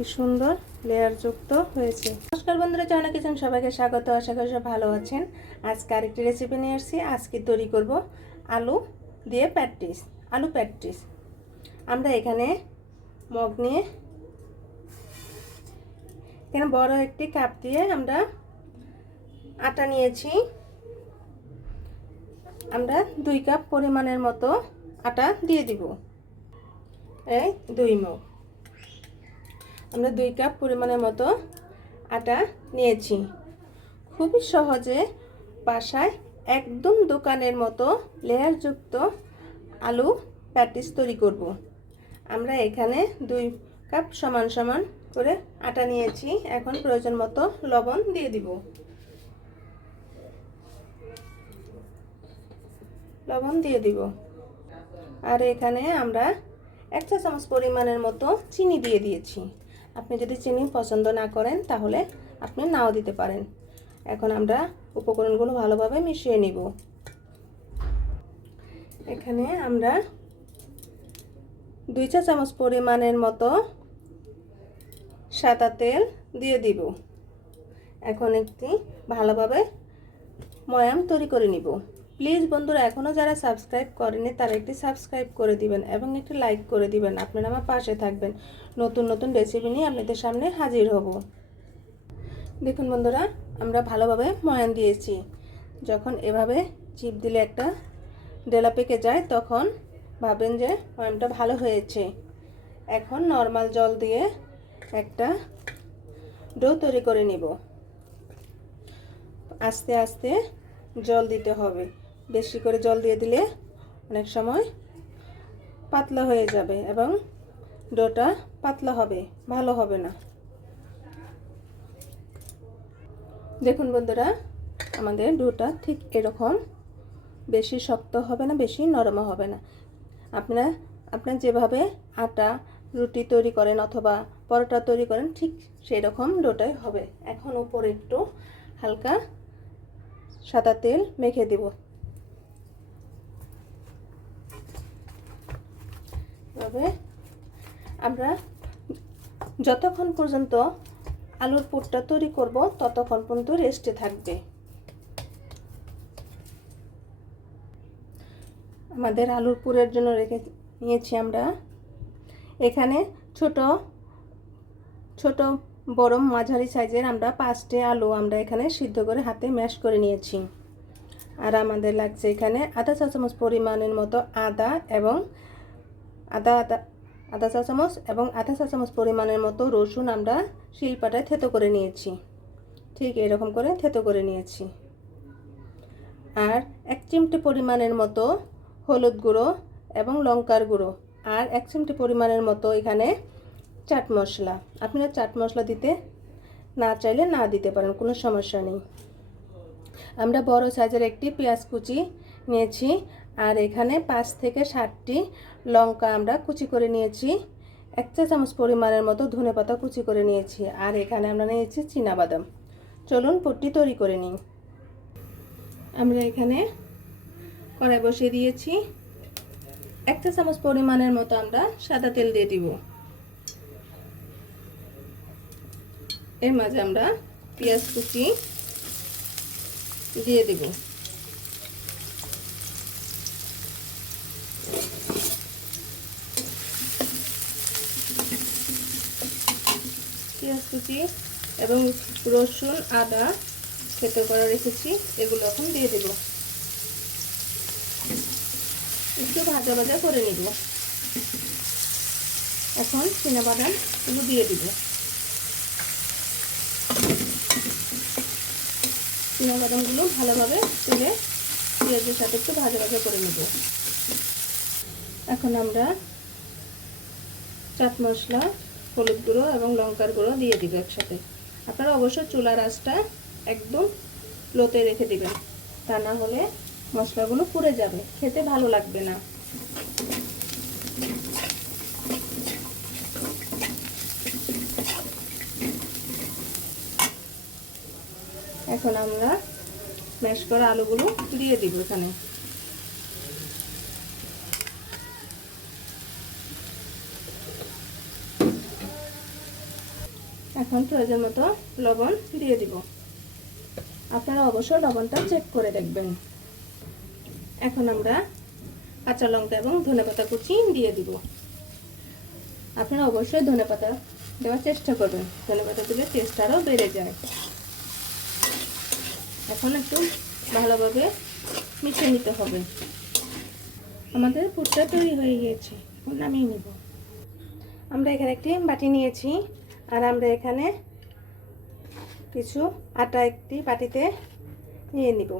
কি সুন্দর লেয়ার যুক্ত হয়েছে। নমস্কার বন্ধুরা, চায়না কিচেন সবাইকে স্বাগত। আশা করি সব ভালো আছেন। আজকে আরেকটি রেসিপি নিয়ে এসেছি। আজকে তৈরি করব আলু দিয়ে প্যাটিস, আলু প্যাটিস। আমরা এখানে মগ নিয়ে এখানে বড় একটি কাপ দিয়ে আমরা আটা নিয়েছি। আমরা 2 কাপ পরিমাণের মতো আটা দিয়ে দিব। এই 2 মগ আমরা 2 কাপ পরিমাণের মতো আটা নিয়েছি। খুবই সহজে বাসায় একদম দোকানের মতো লেয়ারযুক্ত আলু প্যাটিস তৈরি করব। আমরা এখানে 2 কাপ সমান সমান করে আটা নিয়েছি। এখন প্রয়োজন মতো লবণ দিয়ে দিব। লবণ দিয়ে দিব। আর এখানে আমরা 1 চা চামচ পরিমাণের মতো চিনি দিয়ে দিয়েছি। আপনি যদি চিনি পছন্দ না করেন তাহলে আপনি নাও দিতে পারেন। এখন আমরা উপকরণগুলো ভালোভাবে মিশিয়ে নিব। এখানে আমরা 2 চা চামচ পরিমাণের মতো সাদা তেল দিয়ে দিব। এখন একটি ভালোভাবে ময়াম তৈরি করে নিব। প্লিজ বন্ধুরা, এখনও যারা সাবস্ক্রাইব করেনি তারা একটি সাবস্ক্রাইব করে দিবেন এবং একটি লাইক করে দিবেন। আপনারা আমার পাশে থাকবেন। নতুন নতুন রেসিপি নিয়ে আপনাদের সামনে হাজির হব। দেখুন বন্ধুরা, আমরা ভালোভাবে ময়াম দিয়েছি। যখন এভাবে চিপ দিলে একটা ডেলা পেকে যায় তখন ভাবেন যে ময়ামটা ভালো হয়েছে। এখন নর্মাল জল দিয়ে একটা ডো তৈরি করে নিব। আস্তে আস্তে জল দিতে হবে। বেশি করে জল দিয়ে দিলে অনেক সময় পাতলা হয়ে যাবে এবং ডোটা পাতলা হবে, ভালো হবে না। দেখুন বন্ধুরা, আমাদের ডোটা ঠিক এরকম, বেশি শক্ত হবে না, বেশি নরম হবে না। আপনারা যেভাবে আটা রুটি তৈরি করেন অথবা পরোটা তৈরি করেন ঠিক সেই রকম ডোটাই হবে। এখন উপরে একটু হালকা সাদা তেল মেখে দেব। তবে আমরা যতক্ষণ পর্যন্ত আলুর পুরটা তৈরি করব ততক্ষণ পর্যন্ত রেস্টে থাকবে। আমাদের আলুর পুরের জন্য রেখে নিয়েছি আমরা এখানে ছোট ছোট বড় মাঝারি সাইজের আমরা 5টি আলু আমরা এখানে সিদ্ধ করে হাতে ম্যাশ করে নিয়েছি। আর আমাদের লাগছে এখানে আধা চা চামচ পরিমাণের মতো আদা এবং আধা চা চামচ এবং আধা চা চামচ পরিমাণের মতো রসুন আমরা শিলপাটায় থেতো করে নিয়েছি। ঠিক এরকম করে থেতো করে নিয়েছি। আর 1 চিমটি পরিমাণের মতো হলুদ গুঁড়ো এবং লঙ্কার গুঁড়ো আর 1 চিমটি পরিমাণের মতো এখানে চাট মশলা। আপনারা চাট মশলা দিতে না চাইলে না দিতে পারেন, কোনো সমস্যা নেই। আমরা বড় সাইজের একটি পেঁয়াজ কুচি নিয়েছি। আর এখানে 5 থেকে 7টি লঙ্কা আমরা কুচি করে নিয়েছি। 1 চা চামচ পরিমাণের মতো ধনেপাতা কুচি করে নিয়েছি। আর এখানে আমরা নিয়েছি চীনাবাদাম। চলুন পুরটি তৈরি করে নিই। আমরা এখানে কড়াই বসিয়ে দিয়েছি। 1 চা চামচ পরিমাণের মতো আমরা সাদা তেল দিয়ে দিব। এর মাঝে আমরা পেঁয়াজ কুচি দিয়ে দেব। পেঁয়াজ কুচি এবং রসুন আদা থেতো করে রেখেছি, এগুলো এখন দিয়ে দেব। একটু ভাজা ভাজা করে নিব। এখন চীনাবাদামগুলো দিয়ে দিব। চীনাবাদামগুলো ভালোভাবে তুলে পেঁয়াজের সাথে একটু ভাজা ভাজা করে নেব। এখন আমরা চাট মশলা, হলুদ গুঁড়ো এবং লঙ্কার গুঁড়ো দিয়ে দিব একসাথে। আপনারা অবশ্যই চুলার আঁচটা একদম লোতে রেখে দিবেন, তা না হলে মশলাগুলো পুড়ে যাবে, খেতে ভালো লাগবে না। এখন আমরা ম্যাশ করা আলুগুলো দিয়ে দিব এখানে। এখন প্রয়োজন মতো লবণ দিয়ে দিব। আপনারা অবশ্যই লবণটা চেক করে দেখবেন। এখন আমরা কাঁচা লঙ্কা এবং ধনেপাতা কুচি দিয়ে দিব। আপনারা অবশ্যই ধনেপাতা দেওয়ার চেষ্টা করবেন, ধনেপাতা দিলে টেস্ট আরও বেড়ে যায়। এখন একটু ভালোভাবে মিশিয়ে নিতে হবে। আমাদের পুরটা তৈরি হয়ে গিয়েছে, নামিয়ে নিব। আমরা এখানে একটি বাটি নিয়েছি, আর আমরা এখানে কিছু আটা একটি বাটিতে নিয়ে নিব।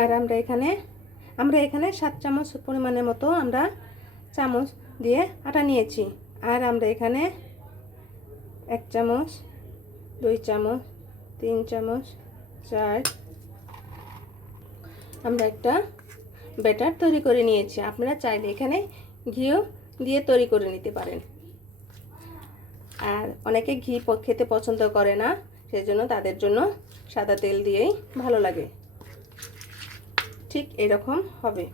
আর আমরা এখানে 7 চামচ পরিমাণের মতো আমরা চামচ দিয়ে আটা নিয়েছি। আর আমরা এখানে 1 চামচ, 2 চামচ, 3 চামচ, 4 আমরা একটা ব্যাটার তৈরি করে নিয়েছি। আপনারা চাইলে এখানে ঘিও দিয়ে তৈরি করে নিতে পারেন। আর অনেকে ঘি খেতে পছন্দ করে না, সেজন্য তাদের জন্য সাদা তেল দিয়েই ভালো লাগে। ঠিক এরকম হবে।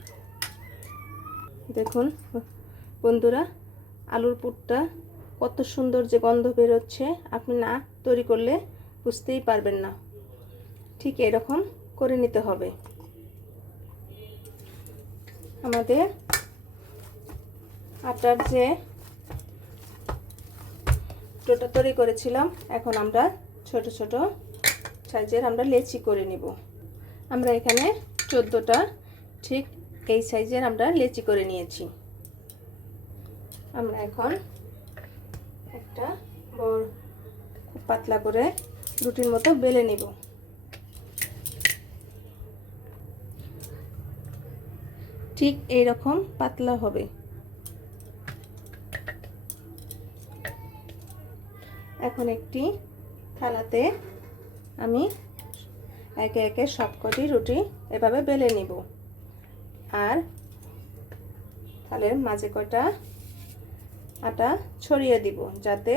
দেখুন বন্ধুরা, আলুর পুরটা কত সুন্দর যে গন্ধ বেরোচ্ছে, আপনি না তৈরি করলে বুঝতেই পারবেন না। ঠিক এরকম করে নিতে হবে। আমাদের আটার যে ডোটা তৈরি করেছিলাম, এখন আমরা ছোট ছোট সাইজের আমরা লেচি করে নিব। আমরা এখানে 14টা ঠিক এই সাইজের আমরা লেচি করে নিয়েছি। আমরা এখন একটা বড় খুব পাতলা করে রুটির মতো বেলে নিব। ঠিক এই রকম পাতলা হবে। এখন একটি থালাতে আমি একে একে সবকটি রুটি এভাবে বেলে নিব। আর থালের মাঝে কটা আটা ছড়িয়ে দিব, যাতে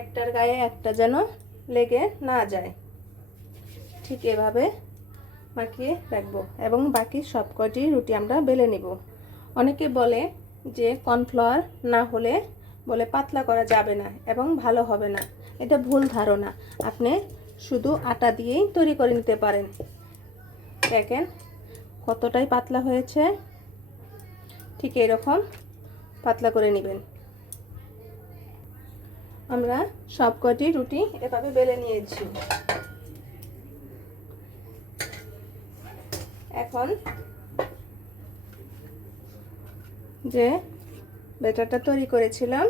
একটার গায়ে একটা যেন লেগে না যায়। ঠিক এভাবে মাখিয়ে রাখবো এবং বাকি সবকটি রুটি আমরা বেলে নিব। অনেকে বলে যে কর্নফ্লাওয়ার না হলে বলে পাতলা করা যাবে না এবং ভালো হবে না। এটা ভুল ধারণা। আপনি শুধু আটা দিয়েই তৈরি করে নিতে পারেন। দেখেন কতটাই পাতলা হয়েছে। ঠিক এরকম পাতলা করে নেবেন। আমরা সবকটি রুটি এভাবে বেলে নিয়েছি। এখন যে ব্যাটারটা তৈরি করেছিলাম,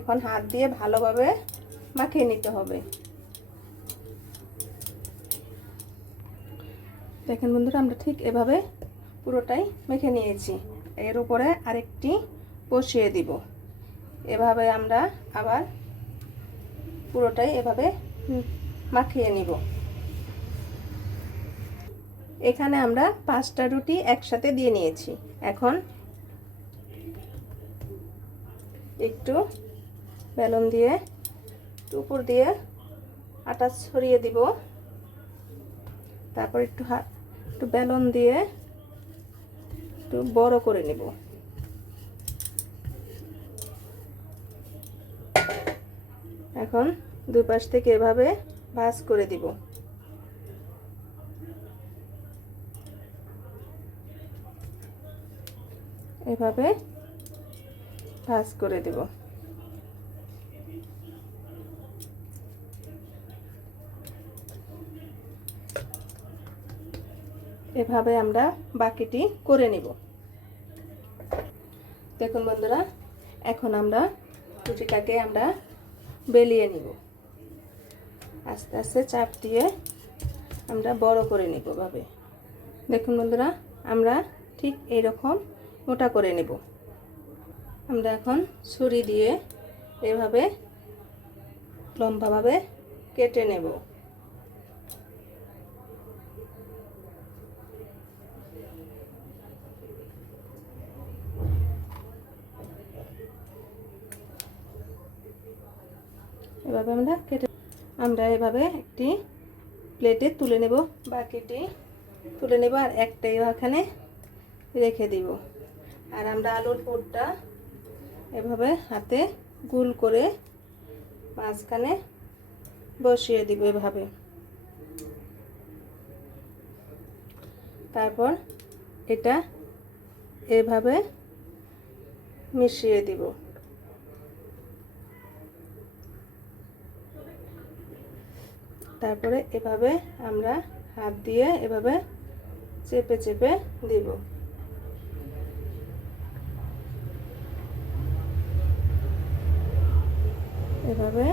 এখন হাত দিয়ে ভালোভাবে মাখিয়ে নিতে হবে। দেখেন বন্ধুরা, আমরা ঠিক এভাবে পুরোটাই মেখে নিয়েছি। এর উপরে আরেকটি বসিয়ে দিব। এভাবে আমরা আবার পুরোটাই এভাবে মাখিয়ে নিব। এখানে আমরা 5টা রুটি একসাথে দিয়ে নিয়েছি। এখন একটু বেলুন দিয়ে উপর দিয়ে আটা ছড়িয়ে দিব। তারপর একটু বেলুন দিয়ে একটু বড় করে নিব। এখন দুই পাশ থেকে এভাবে ভাঁজ করে দিব। এভাবে ভাঁজ করে দেব। এভাবে আমরা বাকিটি করে নিব। দেখুন বন্ধুরা, এখন আমরা রুটিটাকে আমরা বেলিয়ে নিব। আস্তে আস্তে চাপ দিয়ে আমরা বড় করে নিব ভাবে। দেখুন বন্ধুরা, আমরা ঠিক এইরকম মোটা করে নেব। আমরা এখন ছুরি দিয়ে এভাবে লম্বাভাবে কেটে নেব। এভাবে আমরা এভাবে একটি প্লেটে তুলে নেব, বাকিটি তুলে নেব আর একটাই এখানে রেখে দিব। আর আমরা আলুর পুরটা এভাবে হাতে গোল করে মাঝখানে বসিয়ে দিব এভাবে। তারপর এটা এভাবে মিশিয়ে দিব। তারপরে এভাবে আমরা হাত দিয়ে এভাবে চেপে চেপে দিব। এভাবে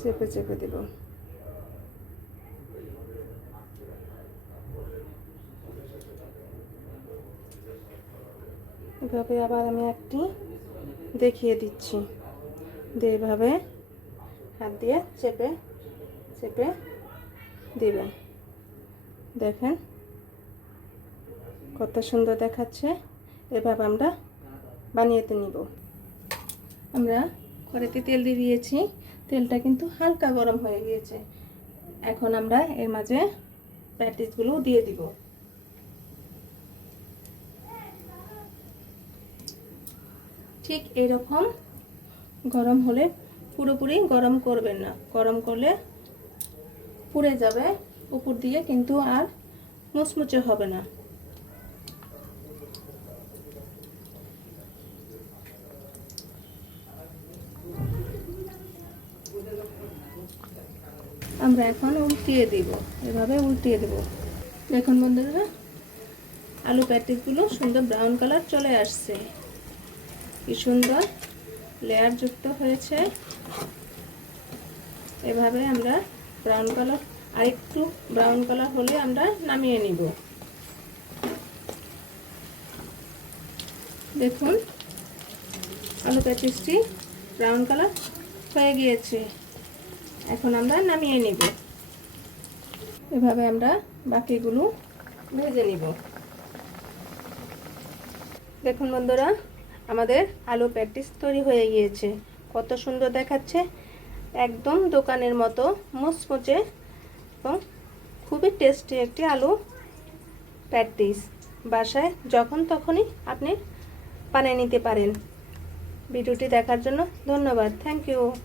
চেপে চেপে দিব। এভাবে আবার আমি একটি দেখিয়ে দিচ্ছি। এভাবে হাত দিয়ে চেপে চেপে দিবেন। দেখেন কত সুন্দর দেখাচ্ছে। এভাবে আমরা বানিয়ে নিব। আমরা কড়াইতে তেল দিয়ে দিয়েছি, তেলটা কিন্তু হালকা গরম হয়ে গিয়েছে। এখন আমরা এর মাঝে প্যাটিসগুলো দিয়ে দিব। ঠিক এরকম গরম হলে, পুরোপুরি গরম করবেন না, গরম করলে পুড়ে যাবে উপর দিয়ে, কিন্তু আর মুচমুচে হবে না। আমরা এখন উল্টিয়ে দিব, এভাবে উল্টিয়ে দেব। দেখুন বন্ধুরা, আলু প্যাটিসগুলো সুন্দর ব্রাউন কালার চলে আসছে। কি সুন্দর লেয়ার যুক্ত হয়েছে। এভাবে আমরা ব্রাউন কালার, আরেকটু ব্রাউন কালার হলে আমরা নামিয়ে নিব। দেখুন আলু প্যাটিসটি ব্রাউন কালার হয়ে গিয়েছে। এখন আমরা নামিয়ে নিব। এভাবে আমরা বাকিগুলো ভেজে নিব। দেখুন বন্ধুরা, আমাদের আলু প্যাটিস তৈরি হয়ে গিয়েছে। কত সুন্দর দেখাচ্ছে, একদম দোকানের মতো মুচমুচে এবং খুবই টেস্টি একটি আলু প্যাটিস। বাসায় যখন তখনই আপনি বানিয়ে নিতে পারেন। ভিডিওটি দেখার জন্য ধন্যবাদ। Thank you.